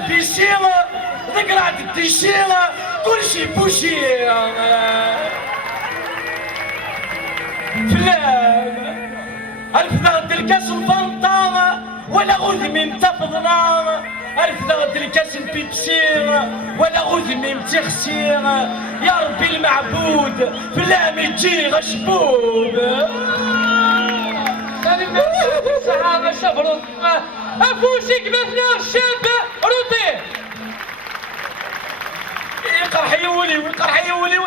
البيشير ذكرى الديشير كلشي بوشير فلان الفضاء الكاس الفنطار ولا غذمي متفضنا الفضاء الكاس البيبسير ولا غذمي متخسير يا ربي المعبود فلان يجي غشبوب الصحابة شفروا أفوسك مثلا الشاب ردي يقرح يولي ويقرح يولي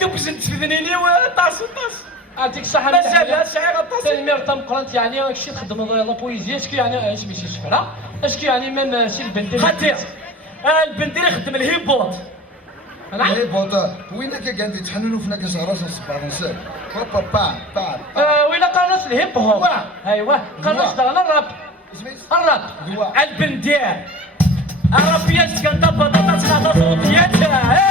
دبز تفذنيني وطاس يعطيك الصحة مازال شعير طاس تنمير قرنت يعني اكشي تخدم لا بويزي اشكي يعني اش ماشي شفرة اشكي يعني ميم شي البندير خاطر البندير يخدم الهيبوط الهيبوط وينك كانت تحننوا فينا كشهراس نصبر نسال با با با ويلا قرنت الهيب هوب ايوا قرنت دغنا الراب الراب البندير الرابيات كان طبطة تسمع صوتياتها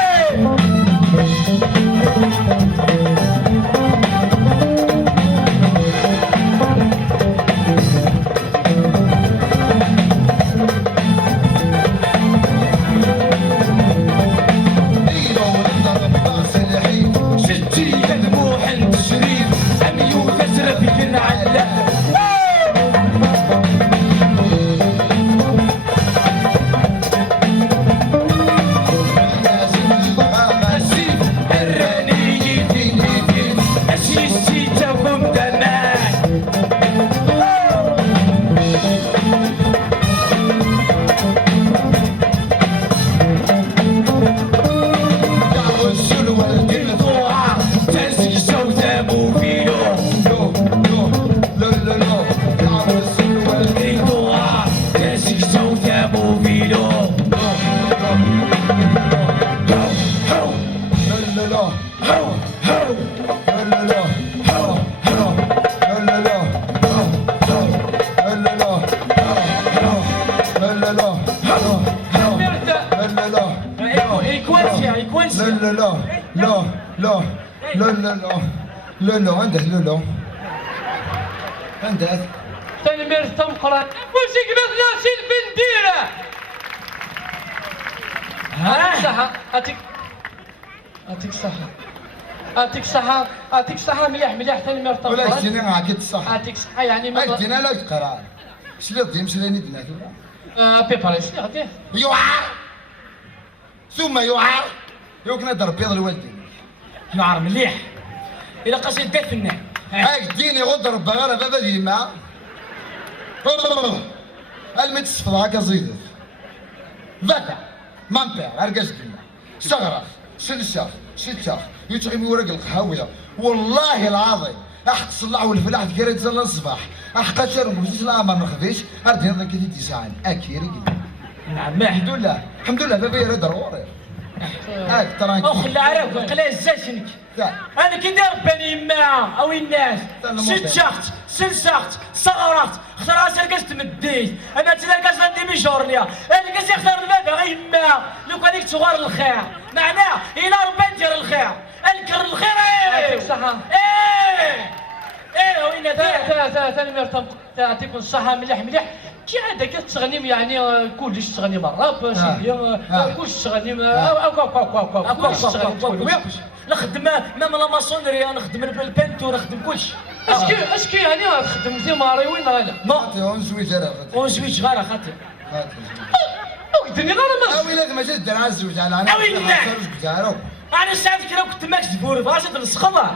لا عنده لا عنده تنمير تمقرن وشي مثلا شي البنديرة يعطيك الصحة مليح تنمير تمقرن ولا شتيني عاكيت الصحة يعطيك الصحة يعني ما دينا لا تقرا شلي ديم شليني دينا بيباريس غادي يوعر ثم يوعر يمكن ضرب بيض الوالدين يعر مليح إلا قصيد دفنه هاك ديني غضرب بغير بابا ديما المت صفراك زيدت ذاك مامبير ارقاش ديما صغرف شلشخ شتخ يتعمي ورق القهوية والله العظيم احق الصلاع والفلاح تكريت زل الصباح احق شرم وزيز الامر نخفيش اردي نظن كي تساعد اكيري قلت نعم الحمد لله بابا يرد رواري هاك ترانك اخلى عراك وقلا زاشنك انا كي داير بني ما او الناس شتشخت سلسخت صغرت خسرات الكاس تمديت انا تلاقاش غندي ميجورنيا الكاس يختار الماء غير ما لو كان ديك صغار الخير معناه الى ربي دير الخير الكر الخير يعطيك الصحة وين تنمير تعطيكم الصحة مليح كي عندك تغنيم يعني كلش تغنيم الراب شي كلش تغنيم كلش تغنيم نخدم مام لا ماسونري نخدم البنتو نخدم كلشي اشكي يعني تخدم زيماري وين انا خاطي اون زويج راه اون زويج غير خاطر ودني غير ما اوي لك ما جات درا الزوج على انا اوي لا انا ساعات كي كنت ماكس فوري فاش السخمه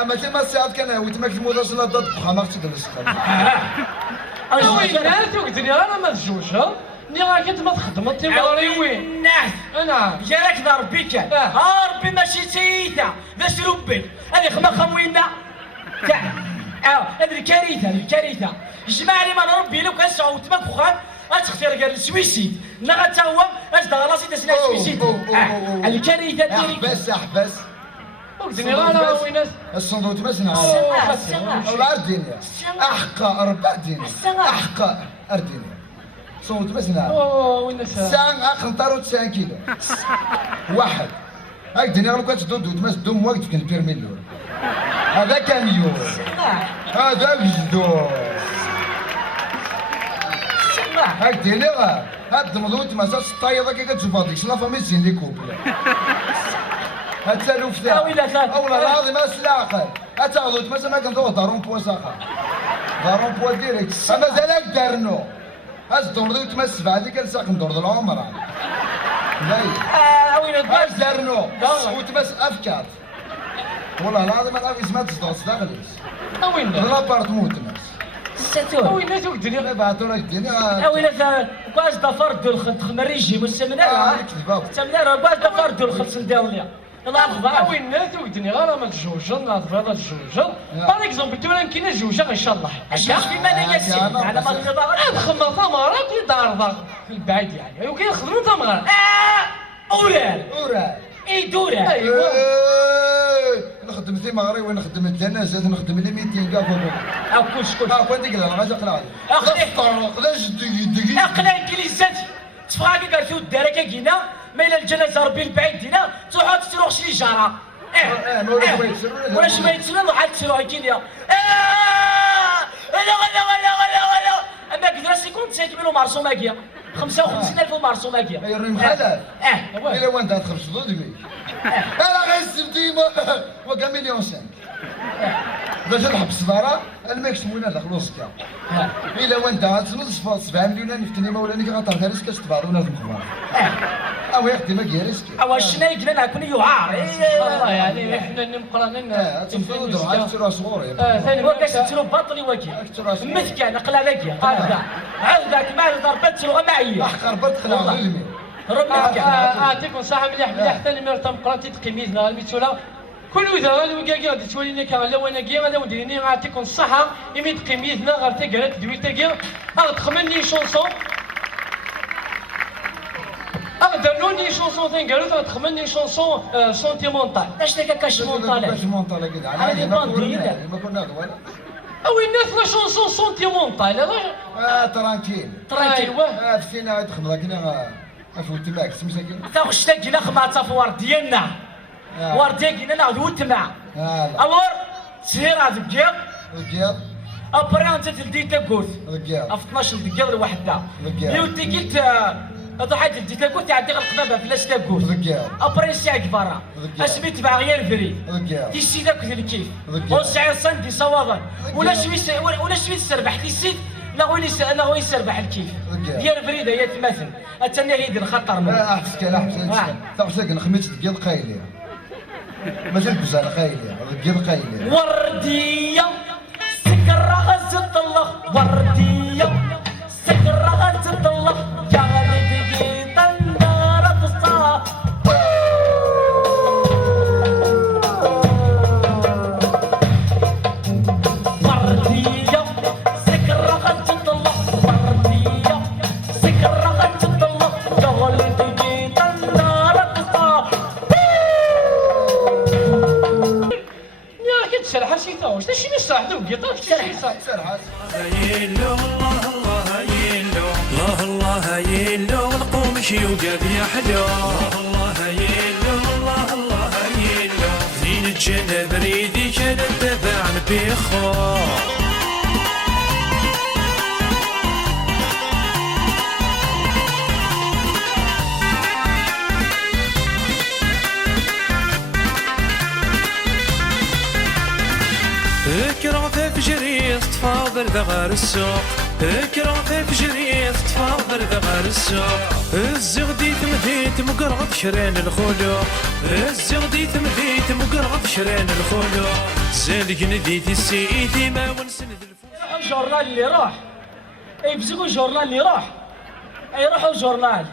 اما كيما الساعات كان ويتماك الموضوع لا ضد بخا تجلس اوي ناس ودني غير ما تجوش ني راك انت ما تخدم تيماري وين نعم جارك ضرب بك ربي ماشي سيده باش ربي هذه خما وينا تاع هذه الكارثه جماعه لي ما ربي لو كان سعود تماك وخان اتختار قال السويسيد لا غتا هو اش دغ راسي تسنا السويسيد الكارثه احبس احبس ودني غير وين الصندوق مسنا ولا الدنيا احقا 4 دينار احقا اردينيا صوت مسنا وين سان اخنطرو 9 كيلو واحد هاك الدنيا لو كانت تدود تمس دوم وقت كان بيرمي له هذا كاميون هذا جدو هاك ديني هاد مضوت مساس الطايضه كي كتشوف هذيك شنو فامي زين لي كوبل هاد سالوف تاع اولا العظيم اسلاقل اتاخذت مثلا ما كنضوي دارون بوا ساخا دارون بوا ديريكت مازالك دارنو هاز دور تمس بعد كنساق ندور العمر لا وين هاز دارنو وتمس افكار والله العظيم انا في سمعت صدق صدقليش وين لابارتمون تمس ستور وين ناس الدنيا لا بعثوا لك الدنيا وين كواز دفر دول خلط خمريجي والسمنار السمنار كواز دفر دول خلط نداوليا الله اخبار وين ناس الدنيا غير ما تجوجن هذا الجوجن باغ اكزومبل تورا كاين جوجه ان شاء الله اش في مانا ياسين على ما خدمه ثمره في دار في البعيد يعني وكيخدموا ثمره اورال اي دورة ايوا نخدم ثماري ونخدم الجنازات نخدم لي ميتين كاع او كلش كنت قلنا غادي اقلع قلاش دقيقه اقلع انجليزات تفاقي قالتو الدركه كينا ما الى الجنازه ربي البعيد دينا تروحوا تسيروا شي جاره ولا شي ما يتسنى واحد تسيروا كينيا لا اما كذا 55 مرسوم هكيا 55,000 مرسوم هكيا يرني مخالف الا وانت تخرج ضدي انا غير ديما وكا مليون سنت باش نحب الصداره انا ما يكتبوا لنا خلوصك الا وانت غتنصف 7 مليون نفتني مولاني كغطرد راسك كتبعض ولا المخبار او يختي ما كيرسك او شنو يقلنا كون يوعار والله يعني حنا مقرنين تفضل هاي تصير صغور ثاني وكاش تسيروا باطلي وكي مثك انا قلا لاكيا عاودك ما ضربت تسيروا معايا احقر بطخنا غلمي ربي اعطيكم صحه مليح ثاني مرتم قراتي تقيميزنا الميتولا كل وذا الوكاكي غادي توليني كان لا وانا كي انا وديني نعطيكم الصحه يمي تقيميزنا غير تقرات دويتا كي غتخمني شونسون أقدروني شونسون تنقالوا تخمني شونسون سونتيمونتال اش داك كاشمونتال كاشمونتال كذا على ما كنا ولا او الناس لا شونسون سونتيمونتال ترانكيل ايوا فينا غتخمم كنا افوت معك مساكين تاخش تاكينا خماطه في ورد ديالنا ورد ديالنا نعاودو تمع الور سير هذا الكياب الكياب ابري انت تلدي تاكوت الكياب في 12 دقيقه لوحده يودي قلت هذا حاجه تلدي تاكوت تعدي القبابه فلاش تاكوت ابري الساعه برا اسمي تبع غير فري تيسي داك الكيف والساعه صندي صواغا ولا شوي تسربح تيسيد لا غوي يسربح الكيف ديال فريده هي تماثل اتاني غير يدير خطر احسك لا احسن تاخذك نخميت دقيقه قايله مازال بزاف قايله دقيقه قايله ورديه سكر غزت الله ورديه سكر غزت الله يا غالي النار تصا ورديه سكر غزت الله ورديه سكر غزت الله يا غالي النار تصا تسرح شي واش شي مسرح ذوك قطار سرحات يلو الله الله يلو الله الله يلو القوم شيوقف يا حلو الله يلو الله الله يلو زين الجنب ريدي كان الدفع بيخو اكرم في فجري تفاضل ذا غير السوق اكرم في فجري تفاضل ذا غير السوق الزغدي تمديت مقرض شرين الخلوق الزغدي تمديت مقرض شرين الخلوق زالك نديت السيدي ما ونسن الجورنال اللي راح يمسكوا الجورنال اللي راح يروحوا الجورنال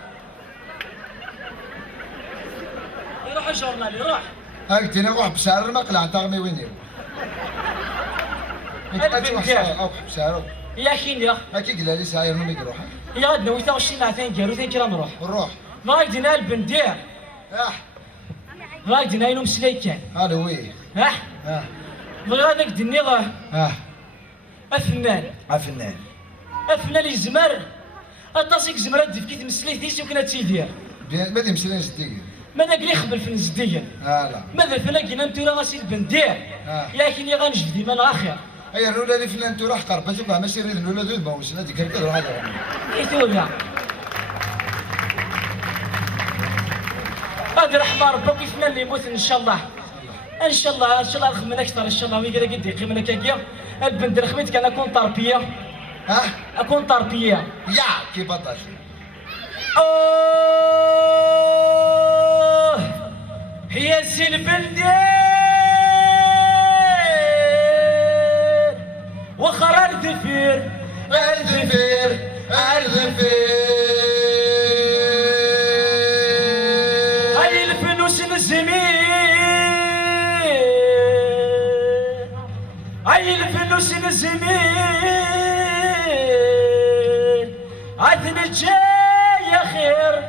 يروحوا الجورنال يروح هاك تينا روح بشعر المقلع تاغمي وين او بشعر يا كينيا هاكي قال لي ساير ما يروح يا غد نوي تاع شي معتين كيرو ثين كرا نروح نروح غايدنا البندير غايدنا ينوم سليكان هذا وي بغا هذاك دنيغه الفنان الفنان يزمر الطاسيك زمرات دفكيت مسليتيس وكنا تيدير ماذا مسلين صديق ماذا قلي خبر في الزدية لا ماذا فلا كنا نتورا غاسي البندير لكن يا غنجبدي ما الاخر هي الأولى اللي فلان تروح قربتك ماشي يريد الأولى ذو الموسم هذيك هكذا هذا ايتويا هذا رحمة ربك يتمنى يموت ان شاء الله ان شاء الله نخمن اكثر ان شاء الله ويقرا قد يقيم لك كيا البنت رخمت كان اكون طربيه ها اكون طربيه يا كي بطل اوه هي سي البلدان وخرر دفير الزفير هاي الفلوس الزمين هاي الفلوس الزمين عاد جاي خير